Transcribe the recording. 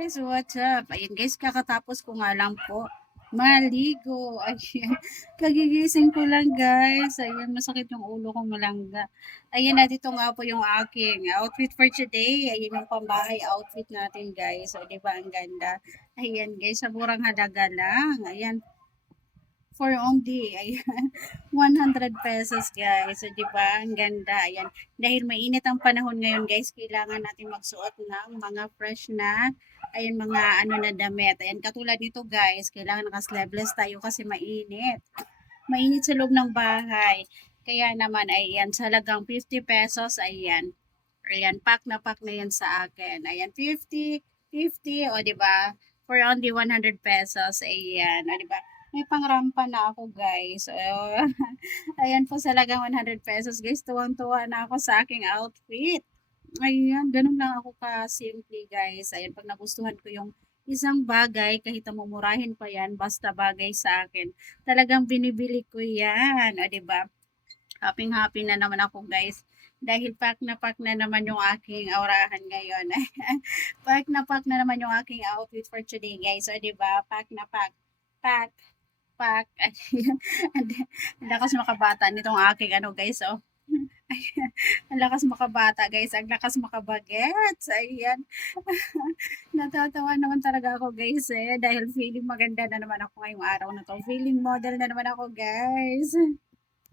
guys, what's up? Ayun guys, kakatapos ko nga lang po maligo. Ayan, kagigising ko lang guys. Ayan, masakit yung ulo kong malangga. Ayan, na dito nga po yung aking outfit for today. Ayan yung pambahay outfit natin guys. O, di ba ang ganda? Ayan guys, sa murang halaga lang. Ayan, for only, ayan, 100 pesos guys. So, di ba? Ang ganda. Ayan. Dahil mainit ang panahon ngayon guys, kailangan natin magsuot ng mga fresh na, ayan, mga ano na damit. Ayan, katulad nito guys, kailangan naka-sleeveless tayo kasi mainit. Mainit sa loob ng bahay. Kaya naman, ayan, sa halagang 50 pesos, ayan. Ayan, pack na yan sa akin. Ayan, 50, 50, o di ba? For only 100 pesos, ayan, o di ba? May pangrampa na ako, guys. So, ayan po sa lagang 100 pesos, guys. Tuwang-tuwa na ako sa aking outfit. Ayan, ganun lang ako ka-simple, guys. Ayan, pag nagustuhan ko yung isang bagay, kahit mumurahin pa yan, basta bagay sa akin. Talagang binibili ko yan, o di ba? Happy-happy na naman ako guys. Dahil pack na naman yung aking aurahan ngayon. Pack na naman yung aking outfit for today guys. So, di ba? Pack na pack. Pack. Pack. Ayan. Ang lakas makabata nitong aking ano guys. Oh. Ayan. Ang lakas makabata guys. Ang lakas makabagets. Ayan. Natatawa naman talaga ako guys eh. Dahil feeling maganda na naman ako ngayong araw na to. Feeling model na naman ako guys.